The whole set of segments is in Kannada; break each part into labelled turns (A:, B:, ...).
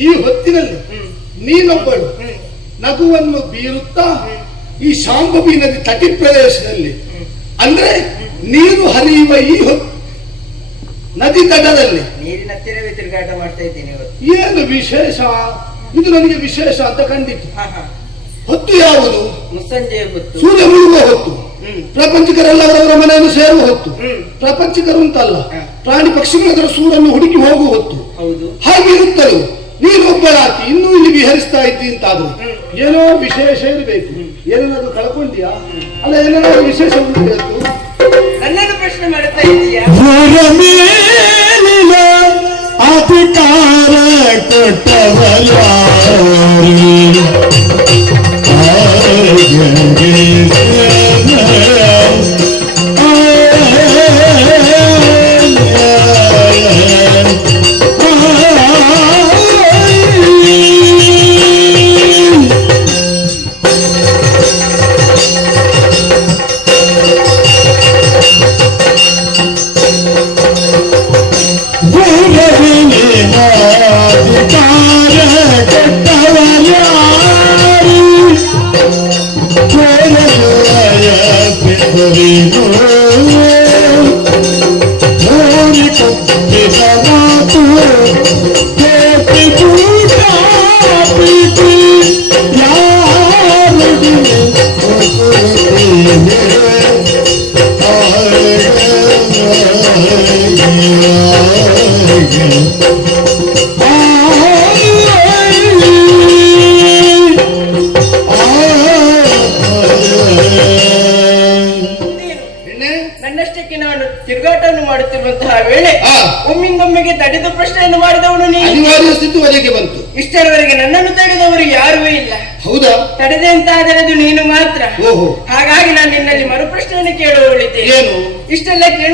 A: ಈ ಹೊತ್ತಿನಲ್ಲಿ ನೀನೊಬ್ಬಳು. ನಗುವನ್ನು ಬೀರುತ್ತಾ ಈ ಶಾಂಭವಿ ನದಿ ತಟಿ ಪ್ರದೇಶದಲ್ಲಿ ಅಂದ್ರೆ ನೀರು ಹರಿಯುವ ಈ ಹೊತ್ತು ನದಿ ತಟದಲ್ಲಿ.
B: ನೀರಿನ ಹತ್ತಿರವೇ ತಿರುಗಾಟ ಮಾಡ್ತಾ ಇದ್ದೀನಿ
A: ಏನು ವಿಶೇಷ? ಇದು ನನಗೆ ವಿಶೇಷ ಅಂತ
B: ಕಂಡಿತ್ತು
A: ಹೊತ್ತು ಯಾವುದು?
B: ಹೊತ್ತು.
A: ಸೂರ್ಯ ಮುಳುಗುವ ಹೊತ್ತು. ಪ್ರಪಂಚಿಕರೆಲ್ಲ ಅವರವರ ಮನೆಯನ್ನು ಸೇರುವ ಹೊತ್ತು. ಪ್ರಪಂಚಿಕರು ಅಂತಲ್ಲ. ಪ್ರಾಣಿ ಪಕ್ಷಿಗಳ ಸೂರನ್ನು ಹುಡುಕಿ ಹೋಗುವ ಹೊತ್ತು.
B: ಹೌದು.
A: ಹಾಗಿರುತ್ತಲೂ ನೀನೊಬ್ಬಳಾಕಿ ಇನ್ನೂ ಇಲ್ಲಿ ವಿಹರಿಸ್ತಾ ಇದ್ದಿ ಅಂತಾದ್ರು. ಏನೋ ವಿಶೇಷ ಇರಬೇಕು. ಏನಾದ್ರು ಕಳ್ಕೊಂಡಿಯಾ? ಅಲ್ಲ ಏನಾದ್ರು ವಿಶೇಷ ಉಂಟು
B: ನನ್ನನ್ನು ಪ್ರಶ್ನೆ ಮಾಡ್ತಾ ಇದೆಯಾ
C: ಅಧಿಕಾರ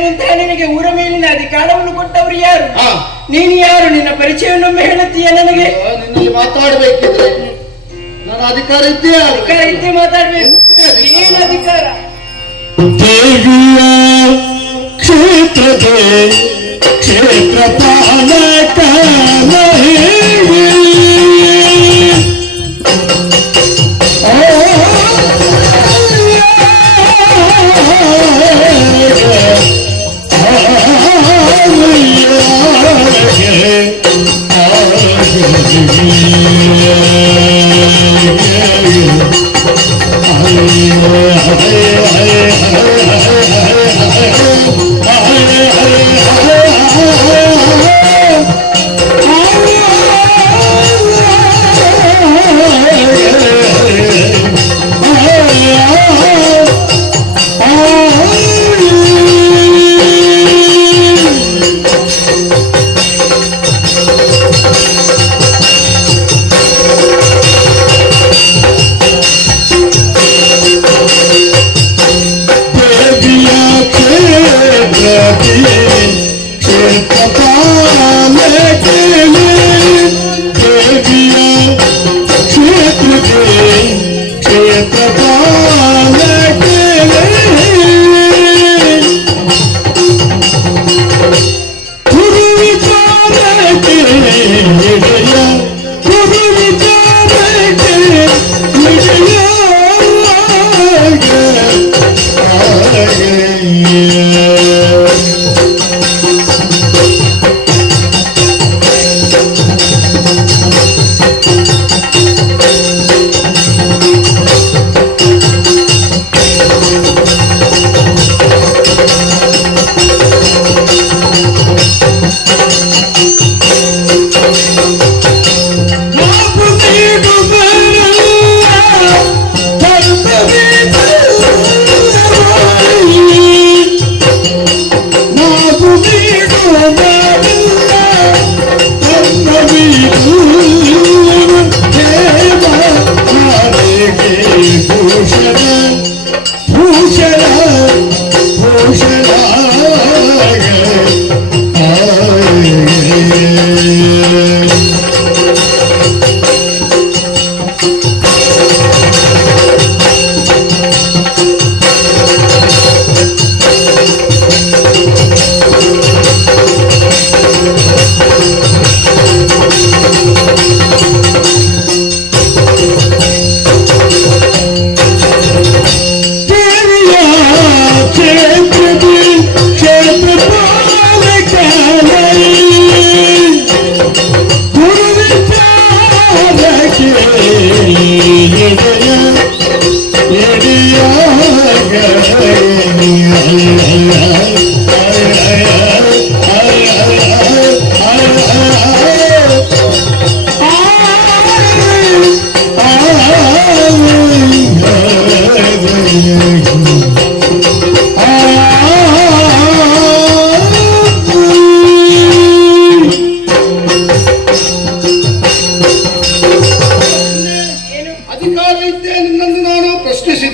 B: ಕೇಳುವಂತಹ ನಿನಗೆ ಊರ ಮೇಲಿನ ಅಧಿಕಾರವನ್ನು ಕೊಟ್ಟವರು ಯಾರು?
A: ಹಾ.
B: ನೀನು ಯಾರು? ನಿನ್ನ ಪರಿಚಯವನ್ನೊಮ್ಮೆ ಹೇಳುತ್ತೀಯ ನನಗೆ?
A: ನಿನ್ನಲ್ಲಿ ಮಾತಾಡ್ಬೇಕಿದ್ರೆ ನನ್ನ ಅಧಿಕಾರ ಇದ್ದೇ
B: ಅಧಿಕಾರ. ಇದ್ದೇ ಮಾತಾಡ್ಬೇಕು. ಏನು ಅಧಿಕಾರ?
C: ದೇವಿಯ ಕ್ಷೇತ್ರದ ಕ್ಷೇತ್ರ ಪಾಲಕ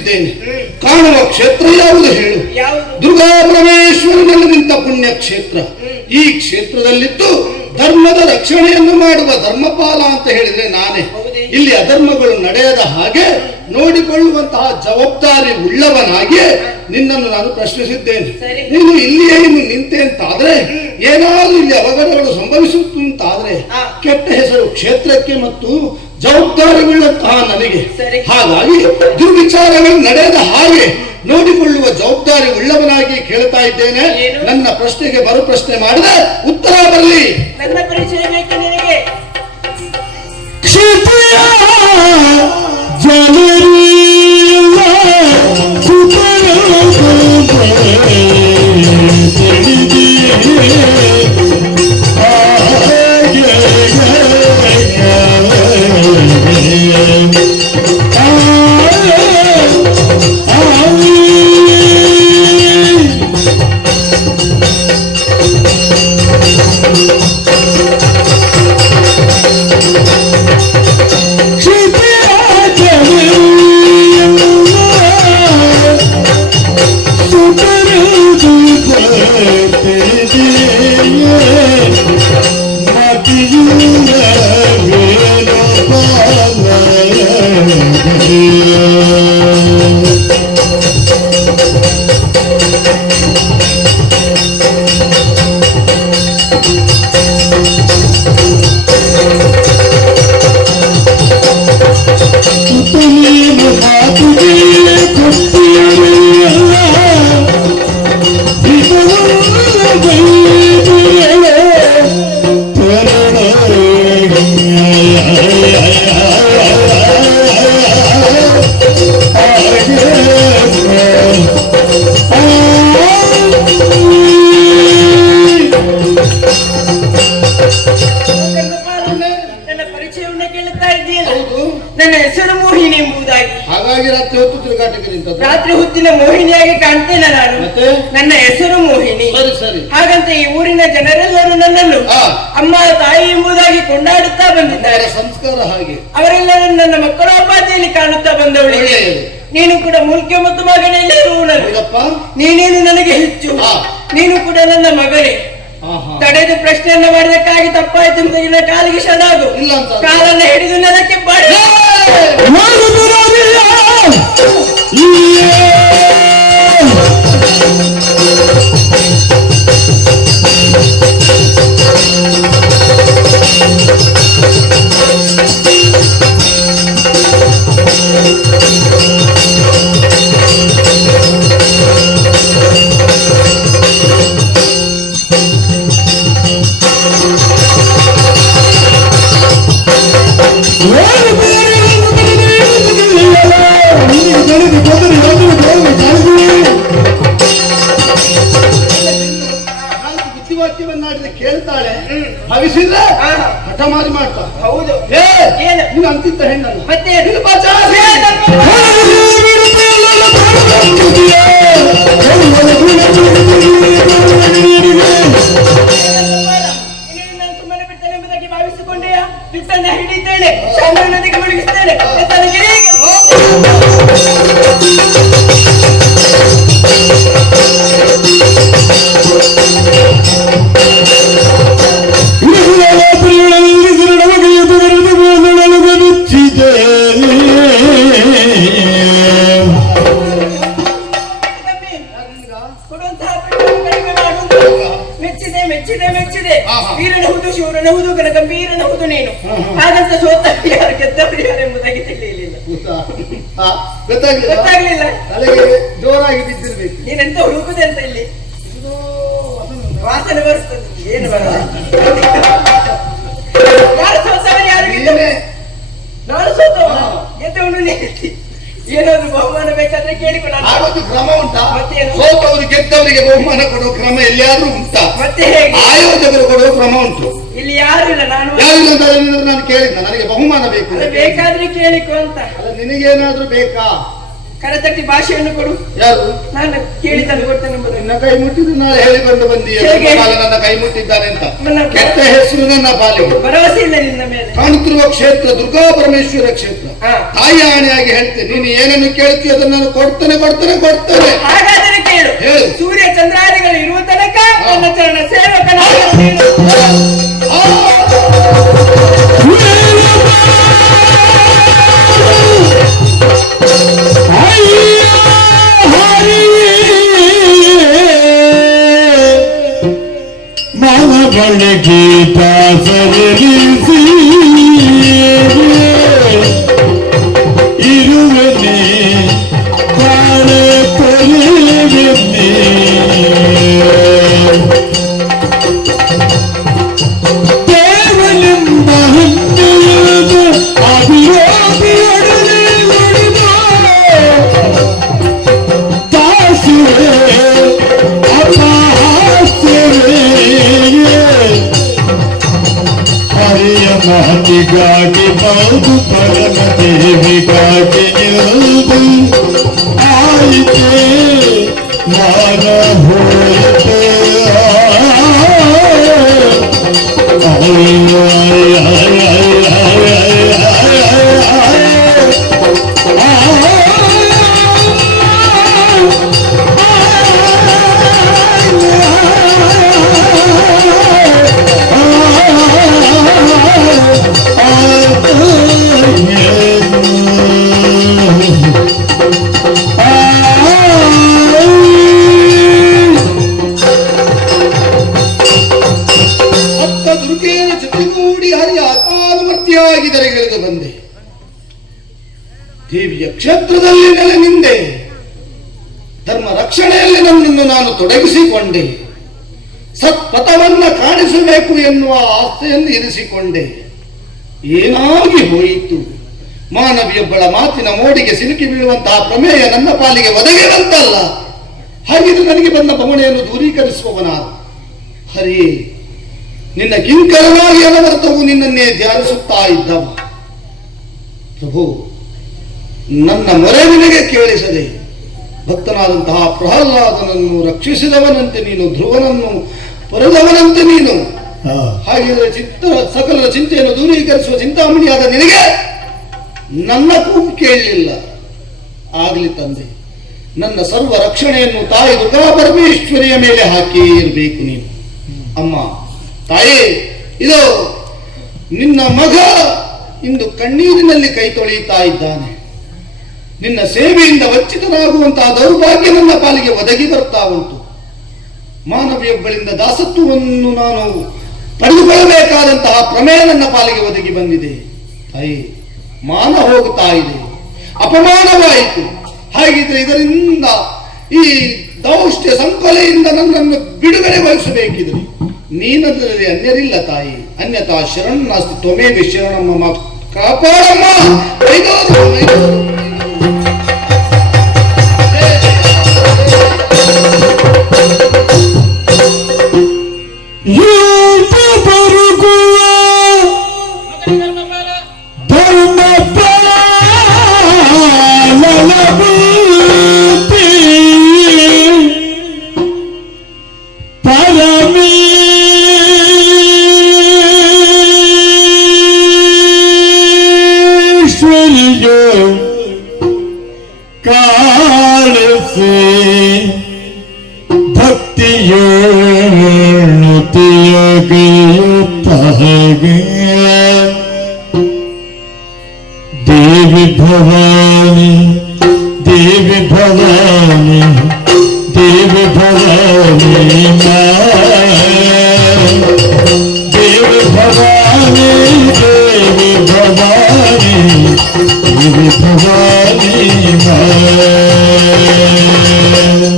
C: ಪ್ರಶ್ನಿಸಿದ್ದೇನೆ ಕಾಣುವ ಕ್ಷೇತ್ರ ಯಾವುದು ಹೇಳು. ದುರ್ಗಾ ಪರಮೇಶ್ವರನಲ್ಲಿ ನಿಂತ ಪುಣ್ಯ ಕ್ಷೇತ್ರ ಈ ಕ್ಷೇತ್ರದಲ್ಲಿದ್ದು ಧರ್ಮದ ರಕ್ಷಣೆಯನ್ನು ಮಾಡುವ ಧರ್ಮಪಾಲ ಅಂತ ಹೇಳಿದ್ರೆ ನಾನೇ. ಇಲ್ಲಿ ಅಧರ್ಮಗಳು ನಡೆಯದ ಹಾಗೆ ನೋಡಿಕೊಳ್ಳುವಂತಹ ಜವಾಬ್ದಾರಿ ಉಳ್ಳವನಾಗಿ ನಿನ್ನನ್ನು ನಾನು ಪ್ರಶ್ನಿಸಿದ್ದೇನೆ. ನೀನು ಇಲ್ಲಿಯೇ ಇನ್ನು ನಿಂತೆ ಅಂತಾದ್ರೆ ಏನಾದ್ರೂ ಇಲ್ಲಿ ಅವಘಡಗಳು ಸಂಭವಿಸುತ್ತು ಅಂತಾದ್ರೆ
B: ಹಾ.
C: ಕೆಟ್ಟ ಹೆಸರು ಕ್ಷೇತ್ರಕ್ಕೆ ಮತ್ತು ಜವಾಬ್ದಾರಿಯುಳ್ಳಂತಹ ನನಗೆ. ಹಾಗಾಗಿ ದುರ್ವಿಚಾರಗಳು ನಡೆದ ಹಾಗೆ ನೋಡಿಕೊಳ್ಳುವ ಜವಾಬ್ದಾರಿ ಉಳ್ಳವನಾಗಿ ಕೇಳ್ತಾ ಇದ್ದೇನೆ. ನನ್ನ ಪ್ರಶ್ನೆಗೆ ಮರು ಪ್ರಶ್ನೆ ಮಾಡಿದ್ರೆ ಉತ್ತರ ಬರಲಿ.
B: ಹೊತ್ತಿನ ಮೋಹಿನಿಯಾಗಿ ಕಾಣ್ತೇನೆ ನಾನು.
C: ಮತ್ತೆ?
B: ನನ್ನ ಹೆಸರು ಮೋಹಿನಿ.
C: ಸರಿ ಸರಿ.
B: ಹಾಗಂತ ಈ ಊರಿನ ಜನರೆಲ್ಲರೂ ನನ್ನನ್ನು. ಅಮ್ಮ ತಾಯಿ ಎಂಬುದಾಗಿ ಕೊಂಡಾಡುತ್ತಾ ಬಂದಿದ್ದಾರೆ.
C: ಸಂಸ್ಕಾರ ಹಾಗೆ.
B: ಅವರೆಲ್ಲರೂ ನನ್ನ ಮಕ್ಕಳೋಪಾದಿಯಲ್ಲಿ ಕಾಣುತ್ತಾ ಬಂದವಳಿಗೆ ನೀನು ಕೂಡ ಮುಲ್ಕೆ ಮತ್ತು ಮಗನೆಲ್ಲೇ ನೀನೇನು ನನಗೆ ಹೆಚ್ಚು? ನೀನು ಕೂಡ ನನ್ನ ಮಗನೇ. ತಡೆದು ಪ್ರಶ್ನೆಯನ್ನ ಮಾಡಿದಕ್ಕಾಗಿ ತಪ್ಪಾಯ್ತು ಅಂತ ನಿನ್ನ ಕಾಲಿಗೆ
C: ಅಂತ
B: ಕಾಲನ್ನ ಹಿಡಿದು ನೆಲಕ್ಕೆ ಬಾಡಿ.
A: Yeah! ಗೊತ್ತಾಗ್ಲಿಲ್ಲ. ತಲೆಗೆ ಜೋರಾಗಿ ಬಿದ್ದಿರ್ಬೇಕು.
C: ನೀನೆಂತ ಹುಡುಕುದೆ ಅಂತ ಇಲ್ಲಿ? ವಾಸನೆ ಬರ್ತದೆ ಏನು ಬರಲ್ಲ. ಯಾರು?
A: ನಾನು.
C: ಗೆದ್ದವನು ನೀನು? ಏನಾದ್ರು ಬಹುಮಾನ ಬೇಕಾದ್ರೆ ಕೇಳಿಕೊಂಡು
A: ಆಗೋದು ಕ್ರಮ ಉಂಟಾ? ಸೋತವರು ಗೆದ್ದವರಿಗೆ ಬಹುಮಾನ ಕೊಡುವ ಕ್ರಮ ಎಲ್ಲಿಯಾದ್ರೂ ಉಂಟಾ?
C: ಮತ್ತೆ
A: ಆಯೋಜಕರು ಕೊಡುವ ಕ್ರಮ ಉಂಟು.
C: ಇಲ್ಲಿ ಯಾರು ಇಲ್ಲ ನಾನು
A: ಯಾರಿಲ್ಲ ಅಂತ ಹೇಳಿದ್ರೆ ನಾನು ಕೇಳಿದ್ನ. ನನಗೆ ಬಹುಮಾನ ಬೇಕು.
C: ಅಲ್ಲ ಬೇಕಾದ್ರೆ ಕೇಳಿಕೊ ಅಂತ.
A: ಅಲ್ಲ ನಿನಗೇನಾದ್ರೂ ಬೇಕಾ?
C: ಕರತಟ್ಟಿ ಭಾಷೆಯನ್ನು ಕೊಡು.
A: ಯಾರು?
C: ನಾನು ಕೇಳಿ ತಂದು ಕೊಡ್ತೇನೆ
A: ನಿನ್ನ ಕೈ ಮುಟ್ಟಿದ್ದು ನಾಳೆ ಹೇಳಿಕೊಂಡು ಬಂದು.
C: ಹೇಗೆ?
A: ನನ್ನ ಕೈ ಮುಟ್ಟಿದ್ದಾನೆ ಅಂತ.
C: ನನ್ನ
A: ಕೆಟ್ಟ ಹೆಸರು ನನ್ನ ಪಾಲಿಗೆ
C: ಭರವಸೆ ಇಲ್ಲ ನಿನ್ನ ಮೇಲೆ.
A: ಕಾಣುತ್ತಿರುವ ಕ್ಷೇತ್ರ ದುರ್ಗಾ ಪರಮೇಶ್ವರ ಕ್ಷೇತ್ರ.
C: ಹಾ.
A: ತಾಯಿ ಆಣೆಯಾಗಿ ಹೇಳ್ತೇನೆ. ನೀನು ಏನನ್ನು ಕೇಳ್ತೀಯ ಅದನ್ನು ನಾನು ಕೊಡ್ತೇನೆ ಕೊಡ್ತೇನೆ ಕೊಡ್ತೇನೆ.
C: ಹಾಗಾದರೆ ಕೇಳು.
A: ಹೇಳು.
C: ಸೂರ್ಯ ಚಂದ್ರಾದಿಗಳು ಇರುವ ತನಕ. ನನ್ನ ಚರಣ ಸೇವಕನಾಗಿ ನೀನು.
A: ತೊಡಗಿಸಿಕೊಂಡೆ. ಸತ್ಪಥವನ್ನ ಕಾಣಿಸಬೇಕು ಎನ್ನುವ ಆಸೆಯನ್ನು ಇರಿಸಿಕೊಂಡೆ. ಏನಾಗಿ ಹೋಯಿತು? ಮಾನವಿಯೊಬ್ಬಳ ಮಾತಿನ ಮೋಡಿಗೆ ಸಿಲುಕಿ ಬೀಳುವಂತಹ ಪ್ರಮೇಯ ನನ್ನ ಪಾಲಿಗೆ ಒದಗಿದಂತಲ್ಲ. ಹಾಗಿದ್ರೆ ನನಗೆ ಬಂದ ಬವಣೆಯನ್ನು ದೂರೀಕರಿಸುವವನ ಹರಿ ನಿನ್ನ ಕಿಂಕರನಾಗಿ ಅನವರ್ತವು ನಿನ್ನನ್ನೇ ಧ್ಯಾನಿಸುತ್ತಾ ಇದ್ದವ. ಪ್ರಭು, ನನ್ನ ಮೊರೆ ನಿನಗೆ ಕೇಳಿಸದೆ ಭಕ್ತನಾದಂತಹ ಪ್ರಹ್ಲಾದನನ್ನು ರಕ್ಷಿಸಿದವನಂತೆ ನೀನು ಧ್ರುವನನ್ನು ಪರದವನಂತೆ ನೀನು. ಹಾಗಿದ್ರೆ ಚಿತ್ತ ಸಕಲರ ಚಿಂತೆಯನ್ನು ದೂರೀಕರಿಸುವ ಚಿಂತಾಮಣಿಯಾದ ನಿನಗೆ ನನ್ನ ಕೂಗು ಕೇಳಲಿಲ್ಲ. ಆಗಲಿ ತಂದೆ ನನ್ನ ಸರ್ವ ರಕ್ಷಣೆಯನ್ನು ತಾಯಿ ದುರ್ಗಾ ಪರಮೇಶ್ವರಿಯ ಮೇಲೆ ಹಾಕಿ ಇರಬೇಕು ನೀನು. ಅಮ್ಮ ತಾಯಿ ಇದು ನಿನ್ನ ಮಗ ಇಂದು ಕಣ್ಣೀರಿನಲ್ಲಿ ಕೈ ತೊಳೆಯುತ್ತಾ ಇದ್ದಾನೆ. ನಿನ್ನ ಸೇವೆಯಿಂದ ವಂಚಿತನಾಗುವಂತಹ ದೌರ್ಭಾಗ್ಯ ನನ್ನ ಪಾಲಿಗೆ ಒದಗಿ ಬರ್ತಾ ಉಂಟು. ಮಾನವಿಯೊಬ್ಬಳಿಂದ ದಾಸತ್ವವನ್ನು ನಾನು ಪಡೆದುಕೊಳ್ಳಬೇಕಾದಂತಹ ಪ್ರಮೇಯ ನನ್ನ ಪಾಲಿಗೆ ಒದಗಿ ಬಂದಿದೆ. ತಾಯಿ, ಮಾನ ಹೋಗುತ್ತಾ ಇದೆ. ಅಪಮಾನವಾಯಿತು. ಹಾಗಿದ್ರೆ ಇದರಿಂದ ಈ ದೌಷ್ಟ್ಯ ಸಂಕೊಲೆಯಿಂದ ನನ್ನನ್ನು ಬಿಡುಗಡೆಗೊಳಿಸಬೇಕಿದ್ರೆ ನೀನದರಲ್ಲಿ ಅನ್ಯರಿಲ್ಲ ತಾಯಿ. ಅನ್ಯತಾ ಶರಣ್ ನಾಸ್ತಿ ಶರಣಮ್ಮ ಕಾಪಾಡಮ್ಮ. Thank
C: you.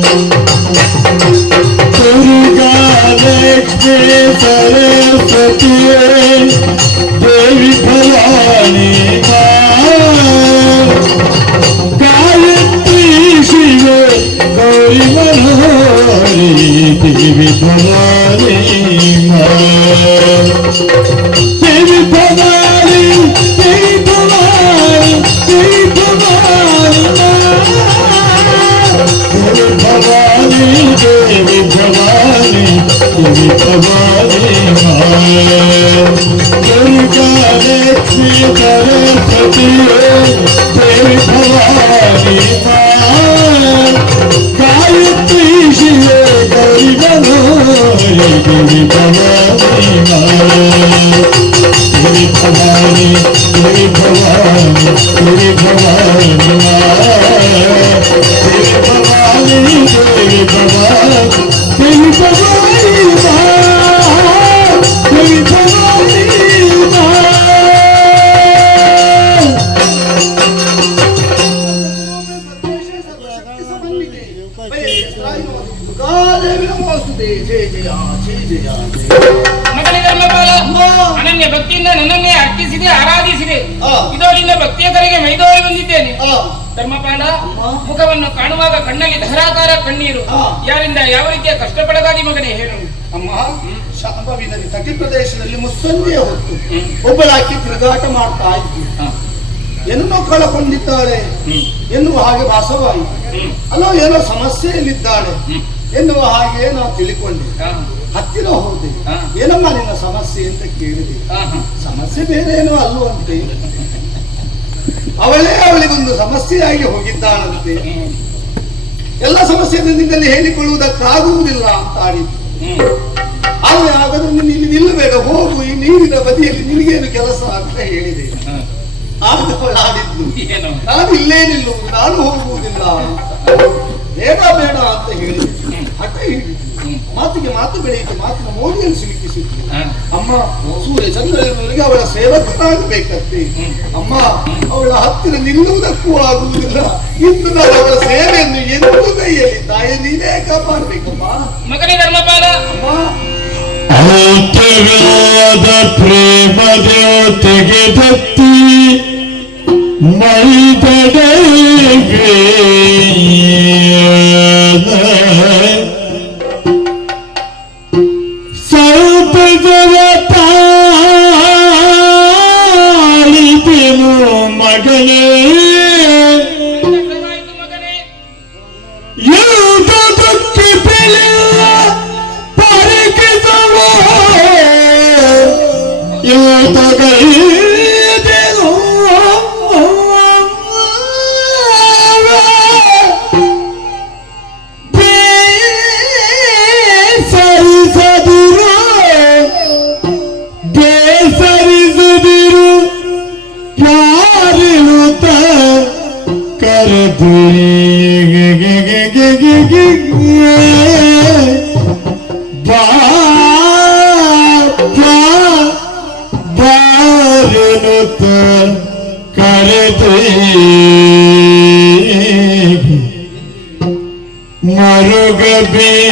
C: ಧರ್ಮಪಾಲ. ಮುಖವನ್ನು ಕಾಣುವಾಗ ಕಣ್ಣಲ್ಲಿ ಧಾರಾಕಾರ ಕಣ್ಣೀರು. ಯಾರಿಂದ ಯಾವ ರೀತಿಯ ಕಷ್ಟಪಡದಾಗಿ ಮಗನೇ ಹೇಳು.
A: ಅಮ್ಮ ಶಾಂಭವಿನಲ್ಲಿ ತಗ್ಗಿ ಪ್ರದೇಶದಲ್ಲಿ ಮುಸ್ಸಂಜೆಯ ಹೊತ್ತು. ಒಬ್ಬಳಾಕಿ ತಿರುಗಾಟ ಮಾಡ್ತಾ ಇದ್ವಿ ಏನನ್ನೋ ಕಳಕೊಂಡಿದ್ದಾಳೆ ಎನ್ನುವ ಹಾಗೆ ಭಾಸವಾಯಿತು. ಅಲ್ಲೋ ಏನೋ ಸಮಸ್ಯೆಯಲ್ಲಿದ್ದಾಳೆ? ಎನ್ನುವ ಹಾಗೆ ನಾವು ತಿಳಿಕೊಂಡೆ. ಹತ್ತಿರ ಹೋದೆ. ಏನಮ್ಮ ನಿನ್ನ ಸಮಸ್ಯೆ ಅಂತ ಕೇಳಿದೆ? ಸಮಸ್ಯೆ ಬೇರೆ ಏನೋ ಅಲ್ಲವಂತೆ ಅವಳೇ ಅವಳಿಗೊಂದು ಸಮಸ್ಯೆಯಾಗಿ ಹೋಗಿದ್ದಾನಂತೆ ಎಲ್ಲ ಸಮಸ್ಯೆಯನ್ನು ನಿನ್ನಲ್ಲಿ ಹೇಳಿಕೊಳ್ಳುವುದಕ್ಕಾಗುವುದಿಲ್ಲ ಅಂತ ಆಡಿದ್ದು ಆದರೆ ಹಾಗಾದ್ರೆ ನೀನು ಇಲ್ಲಿ ನಿಲ್ಲಬೇಡ ಹೋಗು ಈ ನೀರಿನ ಬದಿಯಲ್ಲಿ ನಿನಗೇನು ಕೆಲಸ ಅಂತ ಹೇಳಿದೆ. ಆಗ ಅವಳು ಆಡಿದ್ದು ನಾನು ಇಲ್ಲೇ ನಿಲ್ಲುವುದು ನಾನು ಹೋಗುವುದಿಲ್ಲ ಬೇಡ ಬೇಡ ಅಂತ ಹೇಳಿದೆ. ಹಠ ಹಿಡಿದು ಮಾತಿಗೆ ಮಾತು ಬೆಳೆಯಿತು ಮಾತಿನ ಮೋಡಿಯಲ್ಲಿ ಸಿಲುಕಿಸಿದ್ರು. ಅಮ್ಮ ಸೂರ್ಯ ಚಂದ್ರನಿಗೆ ಅವಳ ಸೇವಕನಾಗಬೇಕಂತೆ ಅಮ್ಮ ಅವಳ ಹತ್ತಿರ ನಿಲ್ಲುವುದಕ್ಕೂ ಆಗುವುದಿಲ್ಲ. ಇಂದು ನಾನು ಅವಳ ಸೇವೆಯನ್ನು ಎಂದು ಕೈಯಲ್ಲಿ ತಾಯಿ ನೀನೇ ಕಾಪಾಡಬೇಕಮ್ಮ.
C: ಮಗನೇ ಧರ್ಮಪಾಲ.
A: ಅಮ್ಮ.
D: ಆತವ್ಯಾದ ಪ್ರೇಮ ದೇವತೆಗೆ ಮೈದಡೆಗೆ ಸ್ವಲ್ಪ ഓർത്ത്
C: കരുതേ.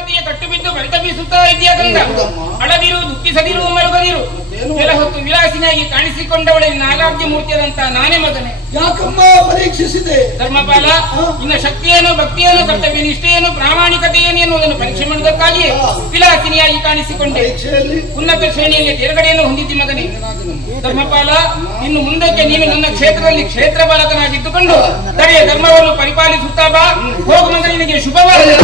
C: ಕಟ್ಟು
D: ಬಿದ್ದು ಕಳಿತ ಬೀಸುತ್ತಾ ಇದೆಯಾ ಕಂದ ಅಳದಿರು ದುಃಖಿಸದಿರು ಮರುಗದಿರು ಕೆಲ ಹೊತ್ತು ವಿಲಾಸಿನಿಯಾಗಿ ಕಾಣಿಸಿಕೊಂಡವಳೆ ನಾಗಾರ್ಜಿ ಮೂರ್ತಿಯಾದಂತ ನಾನೇ ಮಗನೇ.
A: ಯಾಕಮ್ಮ ಪರೀಕ್ಷಿಸಿದೆ?
D: ಧರ್ಮಪಾಲ ಇನ್ನ ಶಕ್ತಿಯೇನು ಭಕ್ತಿಯೇನು ಕರ್ತವ್ಯ ನಿಷ್ಠೆಯೇನು ಪ್ರಾಮಾಣಿಕತೆಯೇನು ಎನ್ನುವುದನ್ನು ಪರೀಕ್ಷೆ ಮಾಡುವುದಕ್ಕಾಗಿ ವಿಲಾಸಿನಿಯಾಗಿ ಕಾಣಿಸಿಕೊಂಡೆ. ಉನ್ನತ ಶ್ರೇಣಿಯಲ್ಲಿ ತೇರ್ಗಡೆಯನ್ನು ಹೊಂದಿದ್ದಿ ಮಗನೇ. ಧರ್ಮಪಾಲ ಇನ್ನು ಮುಂದಕ್ಕೆ ನೀನು ನನ್ನ ಕ್ಷೇತ್ರದಲ್ಲಿ ಕ್ಷೇತ್ರ ಬಾಲಕನಾಗಿದ್ದುಕೊಂಡು ತಡೆಯ ಧರ್ಮವನ್ನು ಪರಿಪಾಲಿಸುತ್ತಾ ಬಾ. ಹೋಗು ಮಗನಿಗೆ ಶುಭವಾಗಲಿ.